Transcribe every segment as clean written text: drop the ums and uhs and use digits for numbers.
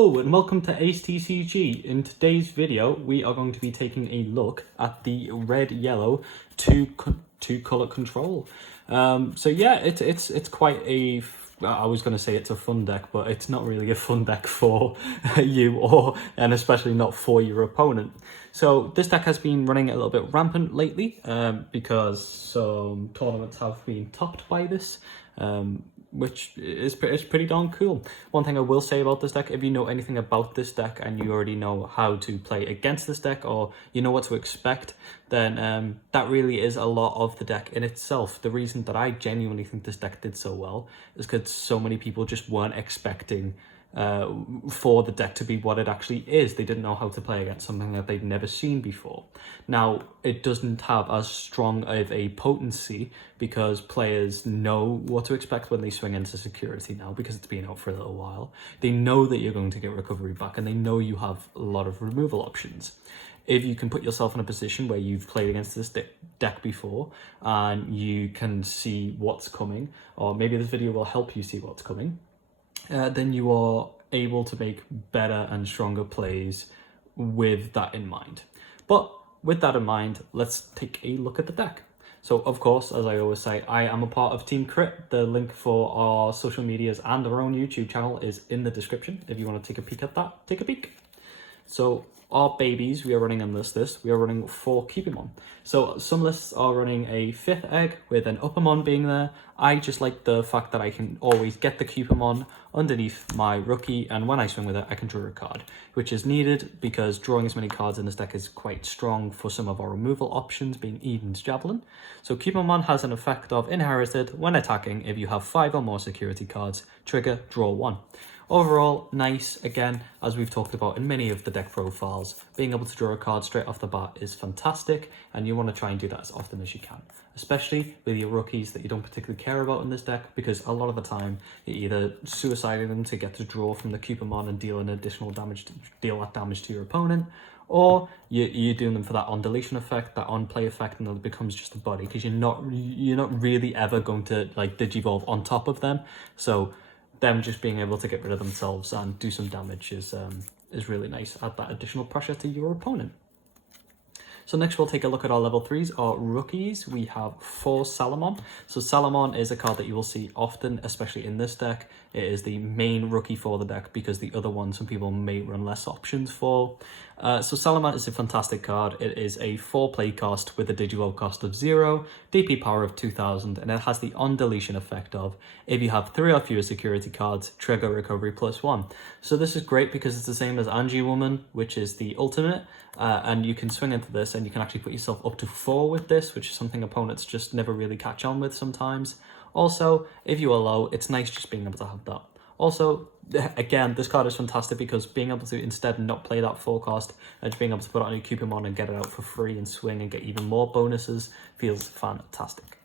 Hello and welcome to Ace TCG. In today's video, we are going to be taking a look at the red-yellow two color control. So yeah, it's quite a. I was going to say it's a fun deck, but it's not really a fun deck for you and especially not for your opponent. So this deck has been running a little bit rampant lately because some tournaments have been topped by this. Which is pretty darn cool. One thing I will say about this deck, if you know anything about this deck and you already know how to play against this deck or you know what to expect, then that really is a lot of the deck in itself. The reason that I genuinely think this deck did so well is because so many people just weren't expecting for the deck to be what it actually is. They didn't know how to play against something that they'd never seen before. Now, it doesn't have as strong of a potency because players know what to expect when they swing into security now because it's been out for a little while. They know that you're going to get recovery back and they know you have a lot of removal options. If you can put yourself in a position where you've played against this deck before and you can see what's coming, or maybe this video will help you see what's coming, then you are able to make better and stronger plays with that in mind. But with that in mind, let's take a look at the deck. So of course, as I always say, I am a part of Team Crit. The link for our social medias and our own YouTube channel is in the description. If you want to take a peek at that, take a peek. So our babies, we are running on this list. We are running 4 Cupimon. So some lists are running a 5th egg with an Uppermon being there. I just like the fact that I can always get the Cupimon underneath my rookie, and when I swing with it, I can draw a card, which is needed because drawing as many cards in this deck is quite strong for some of our removal options, being Eden's Javelin. So Cupimon has an effect of inherited when attacking. If you have 5 or more security cards, trigger, draw 1. Overall, nice. Again, as we've talked about in many of the deck profiles, being able to draw a card straight off the bat is fantastic, and you want to try and do that as often as you can, especially with your rookies that you don't particularly care about in this deck, because a lot of the time you're either suiciding them to get to draw from the Cupimon and deal an additional damage, deal that damage to your opponent, or you're doing them for that on deletion effect, that on play effect, and it becomes just a body because you're not really ever going to like digivolve on top of them. So them just being able to get rid of themselves and do some damage is really nice. Add that additional pressure to your opponent. So next we'll take a look at our level 3s, our rookies. We have 4 Salamon. So Salamon is a card that you will see often, especially in this deck. It is the main rookie for the deck because the other one some people may run less options for. So Salamon is a fantastic card. It is a 4 play cost with a digivolve cost of 0, DP power of 2000, and it has the on deletion effect of if you have 3 or fewer security cards, trigger recovery +1. So this is great because it's the same as Angie Woman, which is the ultimate, and you can swing into this and you can actually put yourself up to 4 with this, which is something opponents just never really catch on with sometimes. Also, if you are low, it's nice just being able to have that. Also, again, this card is fantastic because being able to instead not play that 4 cost and just being able to put it on your Cupimon and get it out for free and swing and get even more bonuses feels fantastic.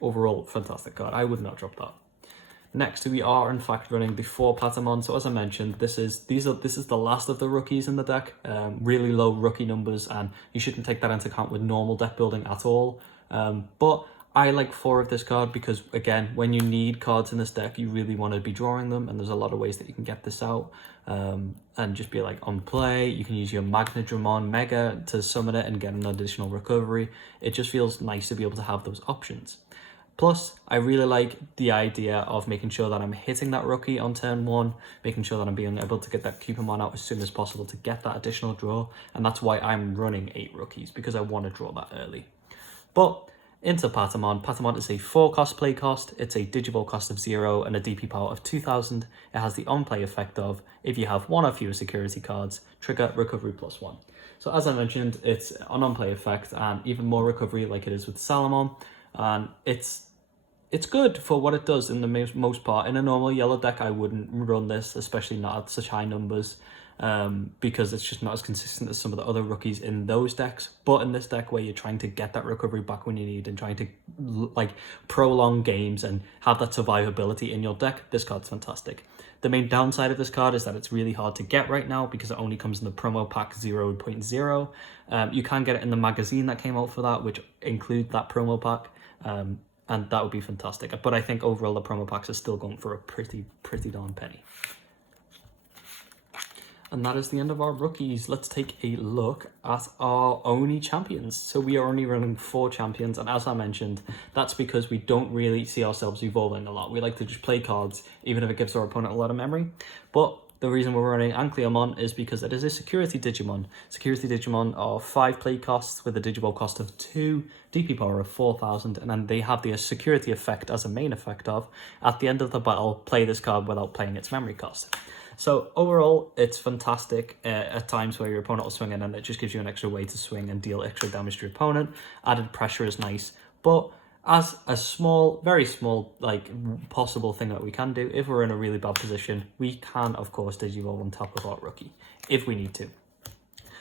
Overall, fantastic card. I would not drop that. Next, we are in fact running the 4 Patamon. So as I mentioned, this is the last of the rookies in the deck. Really low rookie numbers, and you shouldn't take that into account with normal deck building at all. But I like 4 of this card because, again, when you need cards in this deck, you really want to be drawing them, and there's a lot of ways that you can get this out and just be like on play. You can use your Magnadramon Mega to summon it and get an additional recovery. It just feels nice to be able to have those options. Plus, I really like the idea of making sure that I'm hitting that rookie on turn 1, making sure that I'm being able to get that Cupimon out as soon as possible to get that additional draw, and that's why I'm running 8 rookies, because I want to draw that early. But into Patamon. Patamon is a 4 cost play cost, it's a digivolve cost of 0 and a DP power of 2000. It has the on play effect of if you have 1 or fewer security cards, trigger recovery +1. So as I mentioned, it's an on play effect and even more recovery like it is with Salamon, and it's good for what it does in the most part. In a normal yellow deck, I wouldn't run this, especially not at such high numbers, because it's just not as consistent as some of the other rookies in those decks. But in this deck where you're trying to get that recovery back when you need and trying to like prolong games and have that survivability in your deck, this card's fantastic. The main downside of this card is that it's really hard to get right now because it only comes in the promo pack 0.0. You can get it in the magazine that came out for that, which include that promo pack. And that would be fantastic. But I think overall the promo packs are still going for a pretty darn penny. And that is the end of our rookies. Let's take a look at our Oni champions. So we are only running 4 champions, and as I mentioned, that's because we don't really see ourselves evolving a lot. We like to just play cards, even if it gives our opponent a lot of memory. But the reason we're running Ankyomon is because it is a security Digimon. Security Digimon are 5 play costs with a Digivolve cost of 2, DP power of 4,000, and then they have the security effect as a main effect of, at the end of the battle, play this card without playing its memory cost. So overall, it's fantastic at times where your opponent will swing in and it just gives you an extra way to swing and deal extra damage to your opponent. Added pressure is nice, but as a small, very small, like possible thing that we can do, if we're in a really bad position, we can, of course, Digivolve on top of our rookie, if we need to.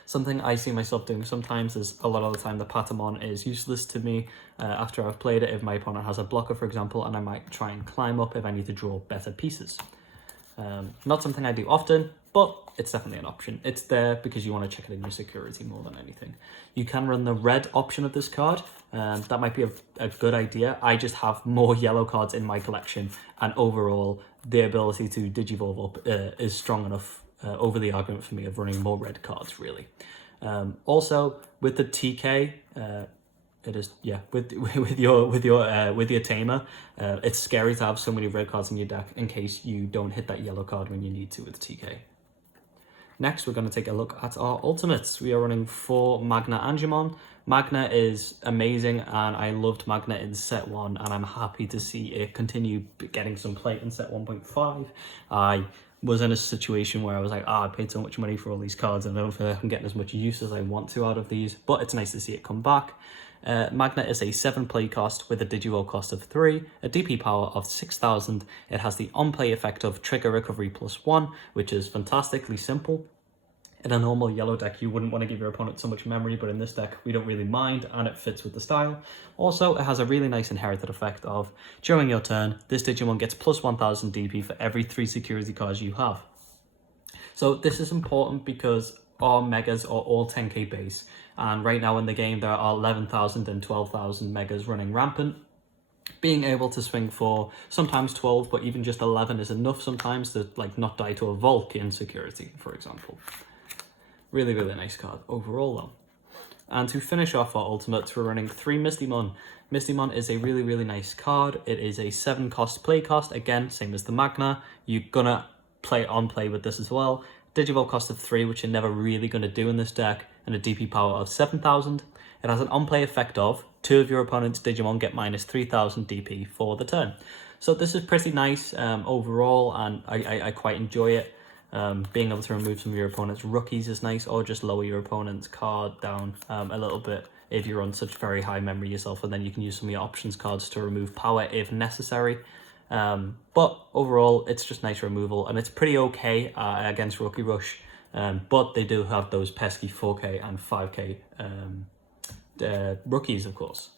Something I see myself doing sometimes is a lot of the time the Patamon is useless to me after I've played it. If my opponent has a blocker, for example, and I might try and climb up if I need to draw better pieces. Not something I do often, but it's definitely an option. It's there because you want to check it in your security more than anything. You can run the red option of this card. That might be a good idea. I just have more yellow cards in my collection, and overall, the ability to Digivolve up is strong enough over the argument for me of running more red cards, really. Also, with the TK, it is, yeah, with your Tamer, it's scary to have so many red cards in your deck in case you don't hit that yellow card when you need to with TK. Next, we're going to take a look at our ultimates. We are running 4 Magna Angemon. Magna is amazing, and I loved Magna in set 1, and I'm happy to see it continue getting some play in set 1.5. I was in a situation where I was like, I paid so much money for all these cards, and I don't feel like I'm getting as much use as I want to out of these, but it's nice to see it come back. Magna is a 7 play cost with a Digivolve cost of 3, a DP power of 6,000. It has the on-play effect of trigger recovery +1, which is fantastically simple. In a normal yellow deck, you wouldn't want to give your opponent so much memory, but in this deck, we don't really mind, and it fits with the style. Also, it has a really nice inherited effect of, during your turn, this Digimon gets +1,000 DP for every 3 security cards you have. So this is important because our megas are all 10k base, and right now in the game there are 11,000 and 12,000 megas running rampant. Being able to swing for sometimes 12, but even just 11 is enough sometimes to like not die to a Volk in security, for example. Really, really nice card overall though. And to finish off our ultimates, we're running 3 Mistymon. Mistymon is a really, really nice card. It is a 7 cost play cost, again, same as the Magna. You're gonna play on play with this as well. Digivolve cost of 3, which you're never really going to do in this deck, and a DP power of 7,000. It has an on-play effect of 2 of your opponent's Digimon get minus 3,000 DP for the turn. So this is pretty nice overall, and I quite enjoy it. Being able to remove some of your opponent's rookies is nice, or just lower your opponent's card down a little bit if you're on such very high memory yourself, and then you can use some of your options cards to remove power if necessary. But overall, it's just nice removal, and it's pretty okay against Rookie Rush, but they do have those pesky 4k and 5k rookies, of course.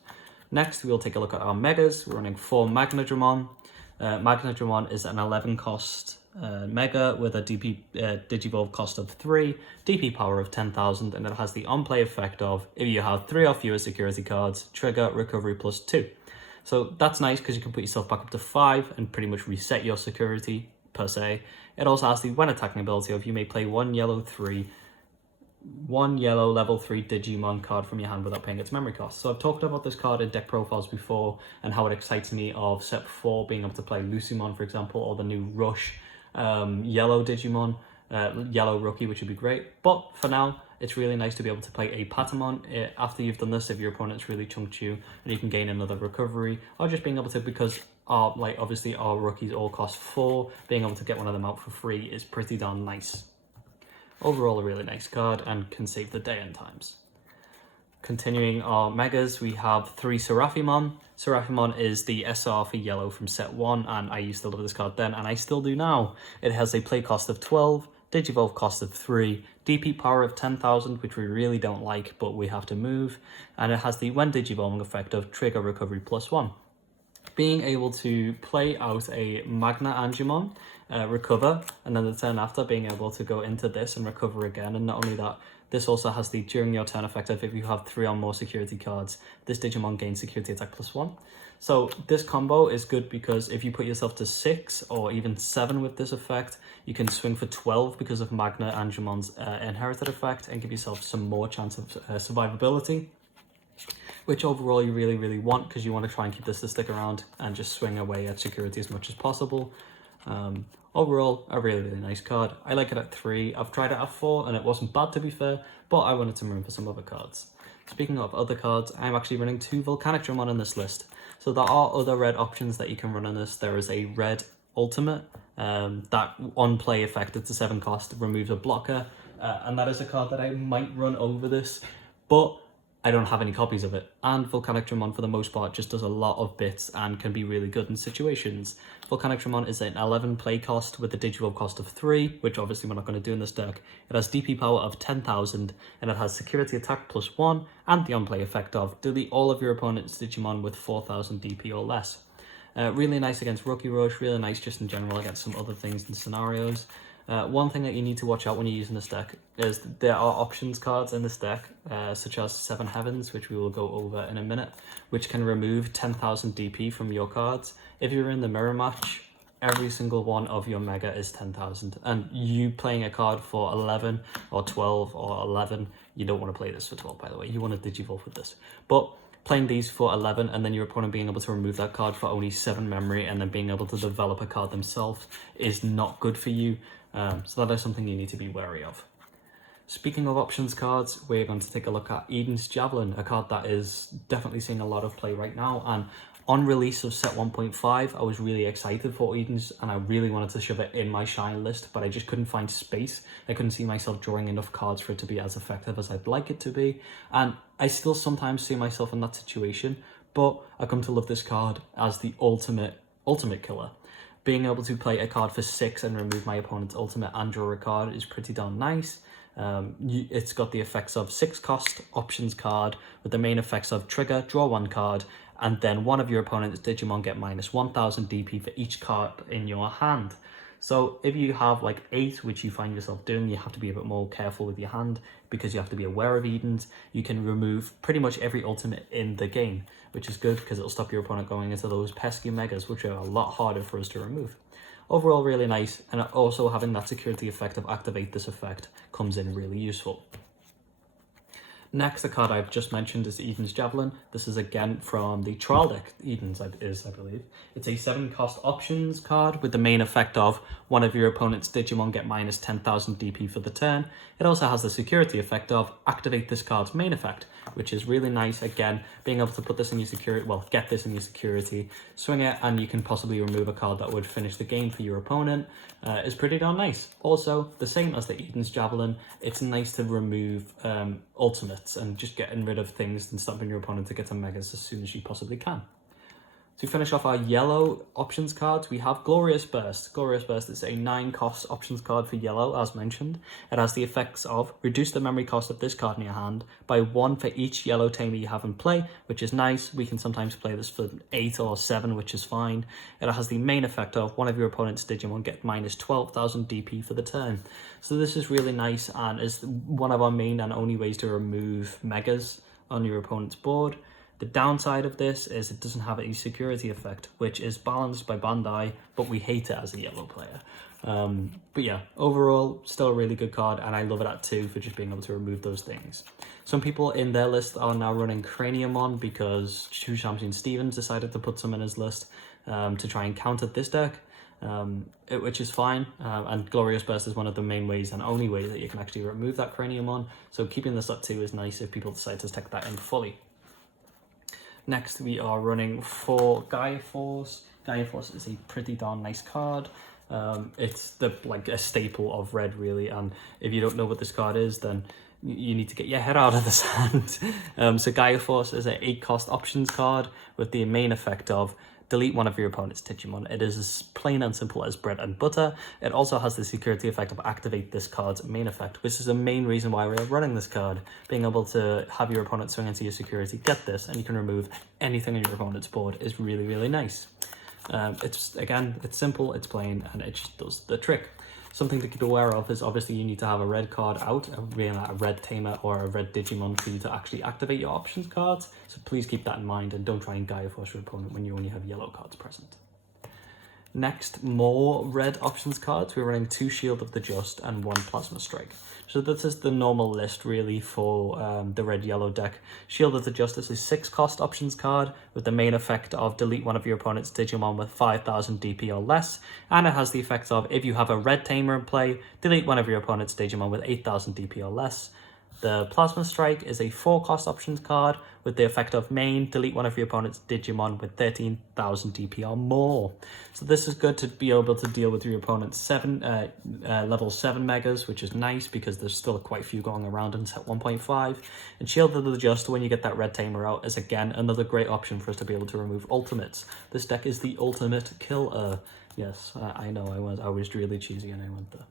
Next, we'll take a look at our megas. We're running 4 Magnadramon. Magnadramon is an 11 cost mega with a Digivolve cost of 3, DP power of 10,000, and it has the on-play effect of, if you have 3 or fewer security cards, trigger recovery +2. So that's nice because you can put yourself back up to 5 and pretty much reset your security per se. It also has the when attacking ability of, you may play one yellow level 3 Digimon card from your hand without paying its memory cost. So I've talked about this card in deck profiles before and how it excites me of set 4 being able to play Lucymon, for example, or the new Rush yellow Digimon, yellow rookie, which would be great. But for now, it's really nice to be able to play a Patamon after you've done this, if your opponent's really chunked you, and you can gain another recovery, or just being able to, because obviously our rookies all cost 4, being able to get one of them out for free is pretty darn nice. Overall, a really nice card and can save the day in times. Continuing our megas, we have 3 Seraphimon. Seraphimon is the SR for yellow from set 1, and I used to love this card then, and I still do now. It has a play cost of 12, Digivolve cost of 3, DP power of 10,000, which we really don't like, but we have to move, and it has the when Digivolving effect of trigger recovery +1. Being able to play out a Magna Angemon, recover, and then the turn after being able to go into this and recover again, and not only that, This also has the during your turn effect of if you have 3 or more security cards, this Digimon gains security attack +1. So this combo is good because if you put yourself to 6 or even 7 with this effect, you can swing for 12 because of Magna Angemon's inherited effect and give yourself some more chance of survivability, which overall you really, really want because you want to try and keep this to stick around and just swing away at security as much as possible. Overall, a really, really nice card. I like it at 3. I've tried it at 4 and it wasn't bad, to be fair, but I wanted some room for some other cards. Speaking of other cards, I'm actually running 2 Volcanic Dramon in this list. So there are other red options that you can run on this. There is a red ultimate, that on play effect, it's a 7 cost, removes a blocker, and that is a card that I might run over this, but I don't have any copies of it. And Volcanic Dramon, for the most part, just does a lot of bits and can be really good in situations. Volcanic Dramon is an 11 play cost with a Digivolve cost of 3, which obviously we're not going to do in this deck. It has DP power of 10,000, and it has security attack +1, and the on-play effect of delete all of your opponent's Digimon with 4,000 DP or less. Really nice against Rookie Rush, really nice just in general against some other things and scenarios. One thing that you need to watch out when you're using this deck is there are options cards in this deck, such as 7 Heavens, which we will go over in a minute, which can remove 10,000 DP from your cards. If you're in the mirror match, every single one of your mega is 10,000, and you playing a card for 11 or 12 or 11, you don't want to play this for 12, by the way. You want to Digivolve with this. But playing these for 11 and then your opponent being able to remove that card for only 7 memory and then being able to develop a card themselves is not good for you. So that is something you need to be wary of. Speaking of options cards, we're going to take a look at Eden's Javelin, a card that is definitely seeing a lot of play right now. And on release of set 1.5, I was really excited for Eden's and I really wanted to shove it in my Shine list, but I just couldn't find space. I couldn't see myself drawing enough cards for it to be as effective as I'd like it to be. And I still sometimes see myself in that situation, but I come to love this card as the ultimate killer. Being able to play a card for 6 and remove my opponent's ultimate and draw a card is pretty darn nice. It's got the effects of 6 cost options card with the main effects of trigger, draw 1 card, and then one of your opponent's Digimon get minus 1,000 DP for each card in your hand. So if you have like 8, which you find yourself doing, you have to be a bit more careful with your hand because you have to be aware of Eden's. You can remove pretty much every ultimate in the game, which is good because it'll stop your opponent going into those pesky megas, which are a lot harder for us to remove. Overall, really nice, and also having that security effect of activate this effect comes in really useful. Next, the card I've just mentioned is Eden's Javelin. This is again from the trial deck, Eden's is, I believe. It's a 7 cost options card with the main effect of one of your opponent's Digimon get minus 10,000 DP for the turn. It also has the security effect of activate this card's main effect, which is really nice. Again, being able to put this in your security, well, get this in your security, swing it, and you can possibly remove a card that would finish the game for your opponent, is pretty darn nice. Also, the same as the Eden's Javelin, it's nice to remove ultimates and just getting rid of things and stopping your opponent to get to megas as soon as you possibly can. To finish off our yellow options cards, we have Glorious Burst. Glorious Burst is a 9 cost options card for yellow, as mentioned. It has the effects of reduce the memory cost of this card in your hand by 1 for each yellow Tamer you have in play, which is nice. We can sometimes play this for 8 or 7, which is fine. It has the main effect of one of your opponent's Digimon get minus 12,000 DP for the turn. So this is really nice and is one of our main and only ways to remove megas on your opponent's board. The downside of this is it doesn't have a security effect, which is balanced by Bandai, but we hate it as a yellow player. But yeah, overall, still a really good card, and I love it at 2 for just being able to remove those things. Some people in their list are now running Craniumon because True Champion Stevens decided to put some in his list to try and counter this deck, which is fine. And Glorious Burst is one of the main ways and only way that you can actually remove that Craniumon. So keeping this at 2 is nice if people decide to take that in fully. Next, we are running for Gaia Force. Gaia Force is a pretty darn nice card. It's like a staple of red, really. And if you don't know what this card is, then you need to get your head out of the sand. So Gaia Force is an 8 cost options card with the main effect of delete one of your opponent's Digimon. It is as plain and simple as bread and butter. It also has the security effect of activate this card's main effect, which is the main reason why we're running this card. Being able to have your opponent swing into your security, get this, and you can remove anything on your opponent's board is really, really nice. It's simple, it's plain, and it just does the trick. Something to keep aware of is obviously you need to have a red card out, a red Tamer or a red Digimon for you to actually activate your options cards. So please keep that in mind and don't try and Gaia Force your opponent when you only have yellow cards present. Next, more red options cards. We're running 2 Shield of the Just and 1 Plasma Strike. So this is the normal list really for the red-yellow deck. Shield of the Justice is 6 cost options card with the main effect of delete one of your opponent's Digimon with 5,000 DP or less, and it has the effect of if you have a red Tamer in play, delete one of your opponent's Digimon with 8,000 DP or less. The Plasma Strike is a 4 cost options card with the effect of main, delete one of your opponent's Digimon with 13,000 DP or more. So this is good to be able to deal with your opponent's level 7 megas, which is nice because there's still quite a few going around in set 1.5. And Shield of the Just, when you get that red Tamer out, is again another great option for us to be able to remove ultimates. This deck is the ultimate killer. Yes, I know I was really cheesy and I went there.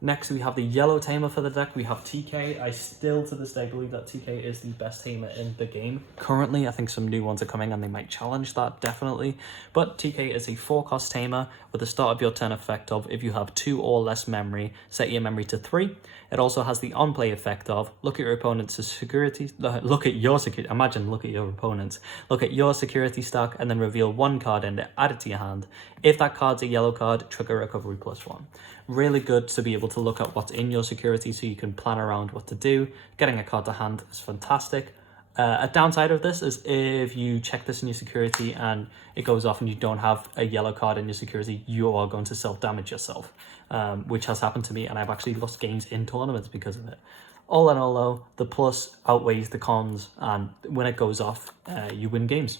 Next, we have the yellow Tamer for the deck. We have TK. I still, to this day, believe that TK is the best Tamer in the game. Currently, I think some new ones are coming and they might challenge that, definitely. But TK is a 4-cost Tamer with the start of your turn effect of if you have 2 or less memory, set your memory to 3. It also has the on-play effect of look at your opponent's security, look at your security, imagine look at your opponent's, look at your security stack and then reveal 1 card and add it to your hand. If that card's a yellow card, trigger recovery +1. Really good to be able to look at what's in your security so you can plan around what to do. Getting a card to hand is fantastic. A downside of this is if you check this in your security and it goes off and you don't have a yellow card in your security, you are going to self-damage yourself, which has happened to me, and I've actually lost games in tournaments because of it. All in all, though, the plus outweighs the cons, and when it goes off, you win games.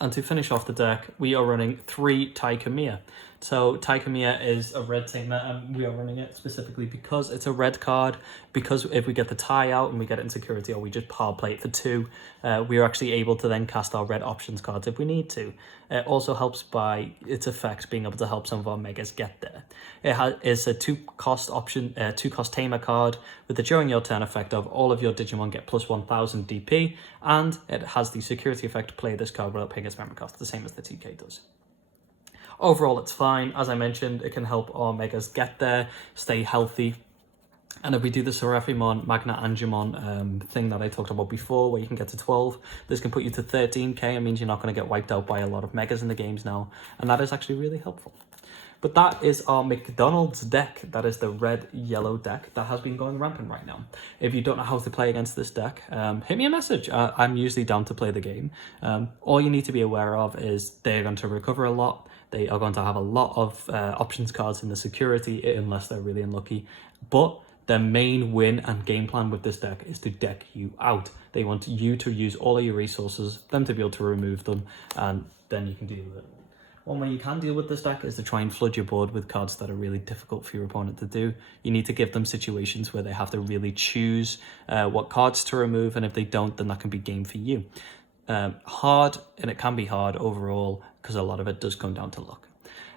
And to finish off the deck, we are running 3 Taikamiya. So Taikamiya is a red Tamer, and we are running it specifically because it's a red card, because if we get the tie out and we get it in security or we just power play it for 2, we are actually able to then cast our red options cards if we need to. It also helps by its effect being able to help some of our megas get there. It's a 2-cost Tamer card with the during your turn effect of all of your Digimon get plus 1,000 DP, and it has the security effect to play this card without paying its memory cost, the same as the TK does. Overall, it's fine. As I mentioned, it can help our megas get there, stay healthy. And if we do the Seraphimon, Magna Angemon thing that I talked about before, where you can get to 12, this can put you to 13k. It means you're not going to get wiped out by a lot of megas in the games now. And that is actually really helpful. But that is our Mcdonalds deck. That is the red-yellow deck that has been going rampant right now. If you don't know how to play against this deck, hit me a message. I'm usually down to play the game. All you need to be aware of is they're going to recover a lot. They are going to have a lot of options cards in the security, unless they're really unlucky. But their main win and game plan with this deck is to deck you out. They want you to use all of your resources, them to be able to remove them, and then you can deal with it. One way you can deal with this deck is to try and flood your board with cards that are really difficult for your opponent to do. You need to give them situations where they have to really choose what cards to remove, and if they don't, then that can be game for you. Hard, and it can be hard overall because a lot of it does come down to luck.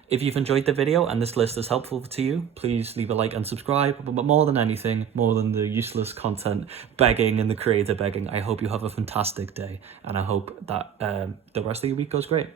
If you've enjoyed the video and this list is helpful to you, please leave a like and subscribe. But more than anything, more than the useless content begging and the creator begging, I hope you have a fantastic day, and I hope that the rest of your week goes great.